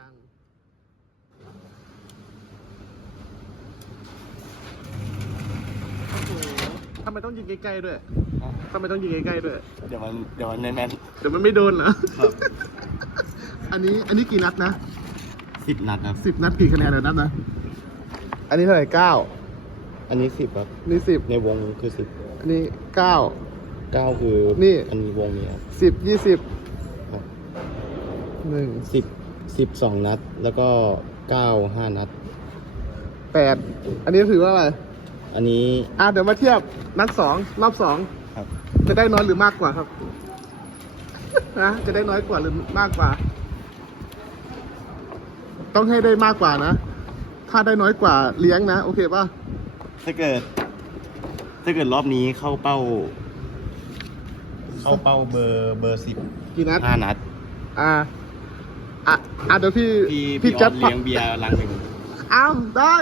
ยัง โอ้โหทำไมต้องยิงใกล้ๆด้วยทำไมต้องยิงใกล้ๆด้วย เดี๋ยวมันเดี๋ยวมันแน่นเดี๋ยวมันไม่โดนเหรอๆครับอันนี้อันนี้กี่นัดนะสิบนัดครับ สิบนัดกี่คะแนนเดี๋ยวนัดนะ อันนี้เท่าไหร่เก้าอันนี้สิบครับนี่สิบในวงคือสิบอันนี้เก้า เก้าคือนี่ อันนี้วงนี้ครับสิบยี่สิบครับหนึ่งสิบ สิบสองนัด แล้วก็เก้าห้านัด แปดอันนี้ถือว่าอะไร อันนี้ อะเดี๋ยวมาเทียบนัดสองรอบสองครับ จะได้น้อยหรือมากกว่าครับ นะจะได้น้อยกว่าหรือมากกว่า ต้องให้ได้มากกว่านะ ถ้าได้น้อยกว่าเลี้ยงนะ โอเคป่ะถ้าเกิด ถ้าเกิดรอบนี้เข้าเป้า เข้าเป้าเบอร์เบอร์สิบกี่นัดห้านัด อ่า อะอะเดี๋ยวพี่พี่พี่พี่อแจ๊อบสเลี้ยงเบียร์ลังหนึ่งอ้าวได้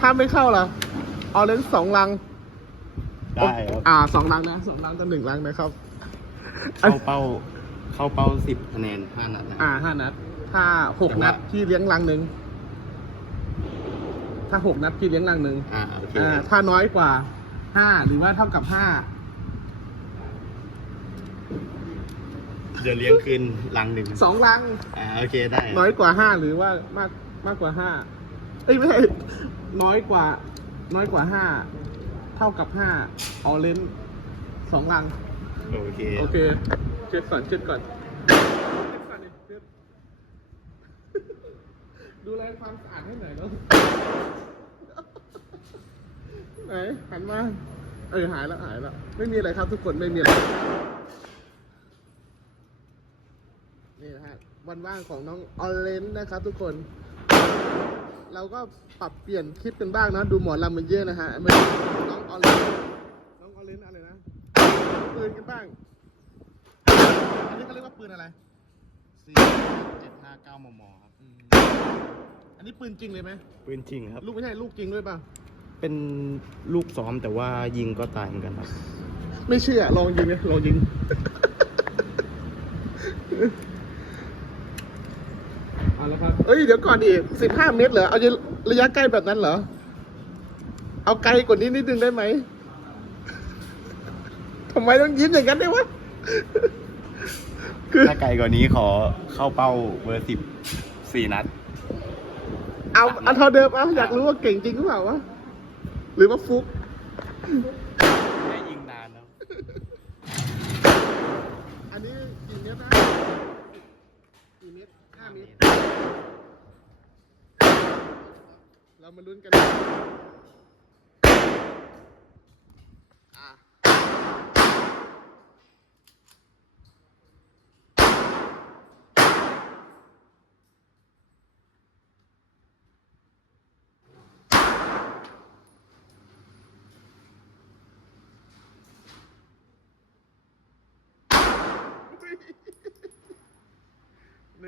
ถ้าไม่เข้าล่ะเอาเล่นสองลัง ได้ครับอ่าสองลังนะสองลังกับหนึ่งลังนะครับ เข้าเป้า เข้าเป้าสิบคะแนนห้านัดนะ อ่าห้านัด ถ้าหกแต่ว่า นัดพี่เลี้ยงลังหนึ่งถ้าหกนัดพี่เลี้ยงลังหนึ่งอ่าโอเคอ่าถ้าน้อยกว่าห้าหรือว่าเท่ากับห้า เดี๋ยวเลี้ยงคืนลังหนึ่งสองลัง อ่าโอเคได้ น้อยกว่าห้าหรือว่ามากมากกว่าห้าเอ้ยไม่ใช่น้อยกว่า น้อยกว่าห้าเท่ากับห้าออเลนสองลัง โอเค โอเค เช็ดก่อนเช็ดก่อนเช็ดก่อนดิเช็ดดูแลความสะอาดให้หน่อยแล้วไหนหันมา เออหายแล้วหายแล้ว ไม่มีอะไรครับทุกคนไม่มีอะไร นี่นะฮะวันว่างของน้องออเรนนะครับ ทุกคน เราก็ปรับเปลี่ยนคลิปกันบ้างนะ ดูหมอลำมันเยอะนะฮะไม่น้องออเรนน้องออเรนอะไรนะปืนกันบ้าง อันนี้เขาเรียกว่าปืนอะไรสี่เจ็ดห้าเก้ามมครับอันนี้ปืนจริงเลยไหมปืนจริงครับ ลูกไม่ใช่ลูกจริงด้วยป่ะเป็นลูกซ้อมแต่ว่ายิงก็ตายเหมือนกันครับ ไม่เชื่อลองยิงไหมลองยิง เอาละครับ เอ้ยเดี๋ยวก่อนดิสิบห้าเมตรเหรอ เอาระยะใกล้แบบนั้นเหรอ เอาไกลกว่านี้นิดนึงได้ไหม ทำไมต้องยิ้มอย่างนั้นด้วยวะ คือ ถ้าไกลกว่านี้ขอเข้าเป้าเบอร์สิบสี่นัด เอาเอาเท่าเดิมอะอยากรู้ว่าเก่งจริงหรือเปล่าวะ หรือว่าฟุกไม่ยิงนานแล้ว อันนี้กี่เมตรนะกี่เมตร 5เมตร เรามาลุ้นกัน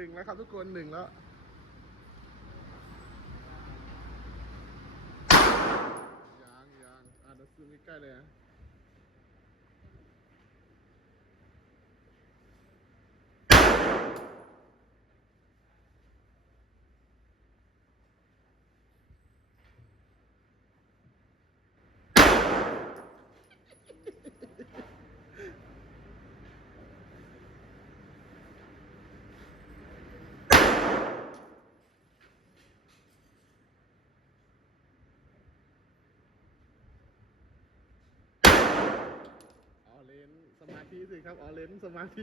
นึ่งแล้วครับทุกคนหนึ่งแล้วยางยางอะเดี๋ยวซูมใกล้ๆเลยนะ ธิสิครับออเลนสมาธิ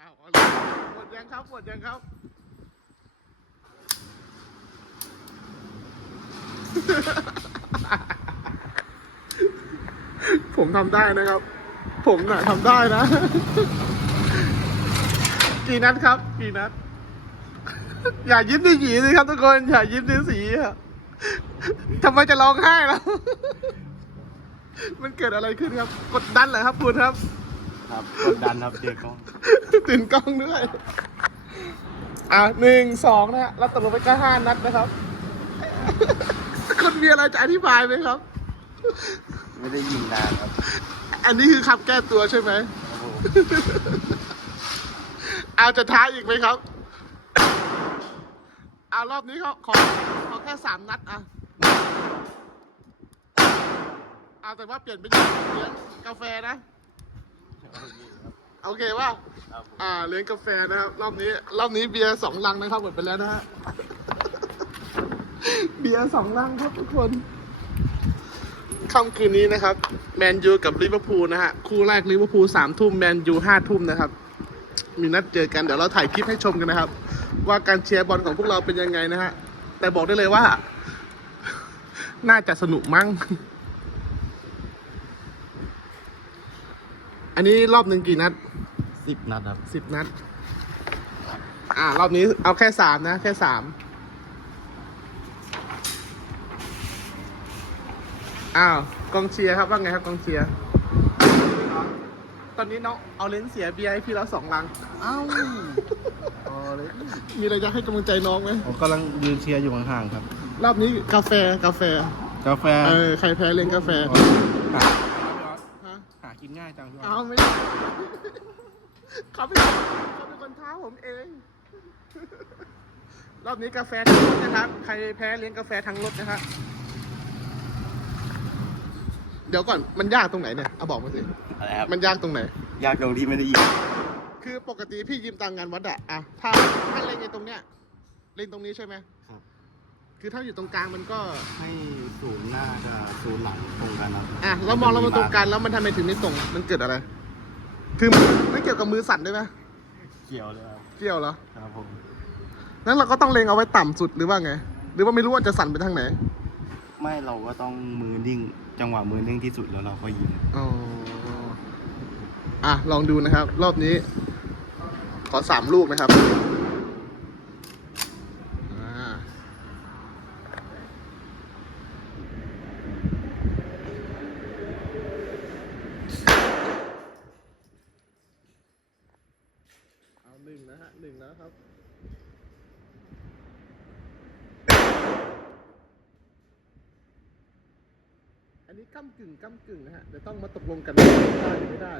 อ้าวดยังครับหมดยังครับผมทำได้นะครับ ผมน่ะทำได้นะ กี่นัดครับ กี่นัด อย่ายิ้มที่หยีสิครับทุกคน อย่ายิ้มที่สีอะทำไมจะร้องไห้ล้วมันเกิดอะไรขึ้นครับ กดดันเหรอครับคุณครับ ครับกดดันครับเด็กก็ตื่นกล้องด้วยอะหนึ่งสองนะฮะเราตกลงไปแค่ห้านัดนะครับคุณมีอะไรจะอธิบายไหมครับ ไม่ได้ยิงนานครับอันนี้คือคำแก้ตัวใช่ไหมครับผมเอาจะท้าอีกไหมครับเอารอบนี้เขาขอขอแค่สามนัดอะเอาแต่ว่าเปลี่ยนเป็นเลี้ยงกาแฟนะ โอเคว่าครับผมอ่าเลี้ยงกาแฟนะครับ รอบนี้รอบนี้เบียร์สองลังนะครับหมดไปแล้วนะฮะเบียร์สองลังครับทุกคนค่ำคืนนี้นะครับ แมนยูกับลิเวอร์พูลนะฮะคู่แรกลิเวอร์พูลสามทุ่มแมนยูห้าทุ่มนะครับ มีนัดเจอกันเดี๋ยวเราถ่ายคลิปให้ชมกันนะครับ ว่าการเชียร์บอลของพวกเราเป็นยังไงนะฮะแต่บอกได้เลยว่า น่าจะสนุกมั้ง อันนี้รอบหนึ่งกี่นัดสิบนัดครับสิบนัด อ่ารอบนี้เอาแค่สามนะ แค่สามอ้าวกองเชียร์ครับว่าไงครับกองเชียร์ตอนนี้น้องเอาเลนส์เสียเบียร์ให้พี่แล้วสองลัง เอ้าพอเลยมีอะไรจะให้กำลังใจน้องไหมผมกำลังยืนเชียร์อยู่ห่างๆครับ รอบนี้กาแฟกาแฟ กาแฟเออใครแพ้เลี้ยงกาแฟหาฮะหากิน ง่ายจังพี่เอาไม่เขาเป็นเขาเป็นคนท้าผมเอง รอบนี้กาแฟทั้งรถนะครับ ใครแพ้เลี้ยงกาแฟทั้งรถนะครับเดี๋ยวก่อนมันยากตรงไหนเนี่ยเอาบอกมาสิอะไรครับ มันยากตรงไหน ยากตรงที่ไม่ได้ยิงคือปกติพี่ยืมตังค์งานวัดอะอะถ้าถ้าเล่นในตรงเนี้ยเล่นตรงนี้ใช่ไหมครับ คือถ้าอยู่ตรงกลางมันก็ ให้ศูนย์หน้ากับศูนย์หลังตรงกันครับอะเรามองเรามาตรงกลางแล้วมันทำไมถึงไม่ตรงมันเกิดอะไรคือมือไม่เกี่ยวกับมือสั่นด้วยไหมเกี่ยวเลยครับเกี่ยวเหรอครับผมนั้นเราก็ต้องเล็งเอาไว้ต่ำสุดหรือว่าไง หรือว่าไม่รู้ว่าจะสั่นไปทางไหน ไม่เราก็ต้องมือนิ่ง จังหวะมือนิ่งที่สุดแล้วเราก็ยิงอ๋ออะลองดูนะครับ รอบนี้ ขอสามลูกนะครับ อ่า เอา หนึ่งนะฮะหนึ่งแล้วครับอันนี้ก้ากึ่งก้ากึ่งนะฮะเดี๋ยวต้องมาตกลงกันว่าได้หรือไม่ได้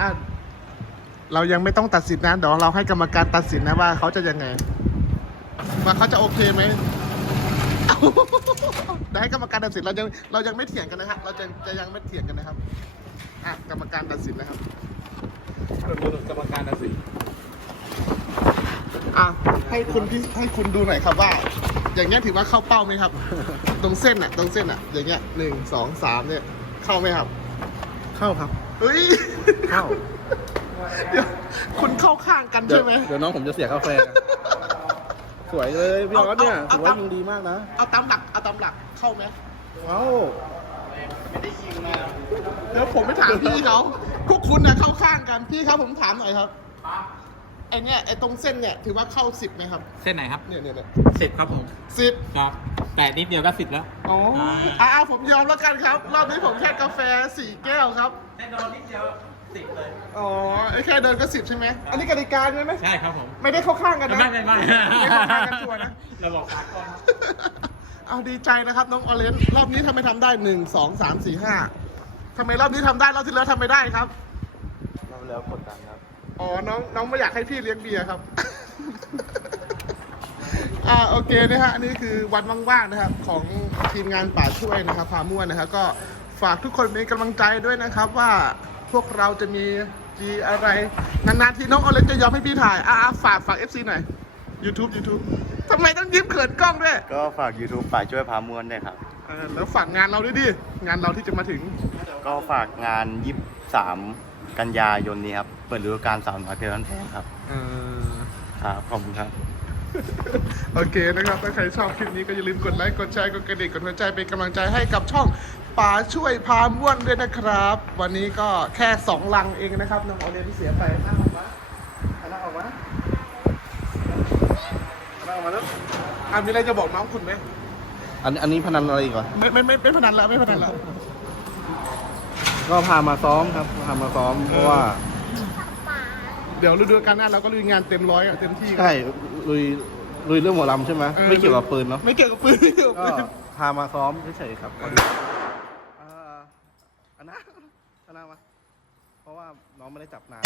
อะ เรายังไม่ต้องตัดสินนะเดี๋ยวเราให้กรรมการตัดสินนะว่าเขาจะยังไง ว่าเขาจะโอเคไหมเอาเดี๋ยวให้กรรมการตัดสินเรายังเรายังไม่เถียงกันนะครับ เราจะจะยังไม่เถียงกันนะครับอะกรรมการตัดสินนะครับกรรมการตัดสินอะให้คุณพี่ให้คุณดูหน่อยครับว่า อย่างเงี้ยถือว่าเข้าเป้าไหมครับ ตรงเส้นอะ ตรงเส้นอะ อย่างเงี้ยหนึ่งสองสามเนี่ย เข้าไหมครับ เข้าครับเฮ้ย เข้า เดี๋ยวคุณเข้าข้างกันเดี๋ยใช่วไหม เดี๋ยวน้องผมจะเสียกาแฟ สวยเลยพี่ออสเนี่ยเอาถืเอาอว่ายิงดีมากนะเอาตามหลัก เอาตามหลัก เข้าไหมเข้าไม่ได้ยิงมาเดี๋ยวผมไปถามพี่เขาพวกคุณเนี่ยเข้าข้างกัน พี่ครับผมถามหน่อยครับไอเนี่ยไอตรงเส้นเนี่ยถือว่าเข้าสิบไหมครับ เส้นไหนครับเนี่ยเนี่ยเนี่ยสิบครับผมสิบครับ แต่นิดเดียวก็สิบแล้ว อ๋ออ่าผมยอมแล้วกันครับ รอบนี้ผมแค่กาแฟสี่แก้วครับแค่นอนนิดเดียว สิบเลย อ๋อไอแค่เดินก็สิบใช่ไหม อันนี้กติกาใช่ไหมใช่ครับผม ไม่ได้เข้าข้างกันนะไม่ไม่ไม่ไม่เข้าข้างกันชัวร์นะเราบอกสากลครับเอาดีใจนะครับน้องออเรนจ์รอบนี้ทำไมทำได้หนึ่งสองสามสี่ห้าทำไมรอบนี้ทำได้รอบที่แล้วทำไม่ได้ครับเราแล้วกดดันครับ อ๋อ น้องน้องไม่อยากให้พี่เลี้ยงเบียร์ครับ อ่าโอเคนะฮะอันนี้คือวันว่างๆนะครับ ของทีมงานป่าช่วยนะครับพาม่วนนะครับ ก็ฝากทุกคนเป็นกำลังใจด้วยนะครับว่า พวกเราจะมีจีอะไร นานๆที่น้องออเลนจะยอมให้พี่ถ่ายอ่าฝากฝาก FC หน่อย YouTube YouTube ทำไมต้องยิ้มเขินกล้องด้วยก็ฝาก YouTube ป่าช่วยพามวลด้วยครับ เออแล้วฝากงานเราด้วยดิ งานเราที่จะมาถึง ก็ฝากงานยิบสามกันยายนนี้ครับ เปิดฤดูกาลสาวน้อยเพลินแพงครับ เออ ครับ ขอบคุณครับ โอเคนะครับ ถ้าใครชอบคลิปนี้ก็อย่าลืมกดไลค์ กดแชร์ กดกระดิ่ง กดหัวใจเป็นกำลังใจให้กับช่องป่าช่วยพาม่วนด้วยนะครับ วันนี้ก็แค่สองลังเองนะครับน้องออเดนที่เสียไปนั่งออกมานั่งออกมานั่งออกมาแล้วอะมีอะไรจะบอกน้องคุณไหมอันอันนี้พนันอะไรอีกเหรอไม่ไม่ไม่ไม่พนันแล้วไม่พนันแล้วก็พามาซ้อมครับพามาซ้อมเพราะว่า เดี๋ยวฤดูกาลหน้าเราก็ลุยงานเต็มร้อยอะเต็มที่กันใช่ลุยลุยเรื่องหมอลำใช่ไหมเออ ไม่เกี่ยวกับปืนเนาะไม่เกี่ยวกับปืนไม่เกี่ยวกับก็ปืนพามาซ้อมเฉยๆครับพอดีอ่าอันนั้นอันนั้นมาเพราะว่าน้องไม่ได้จับนาน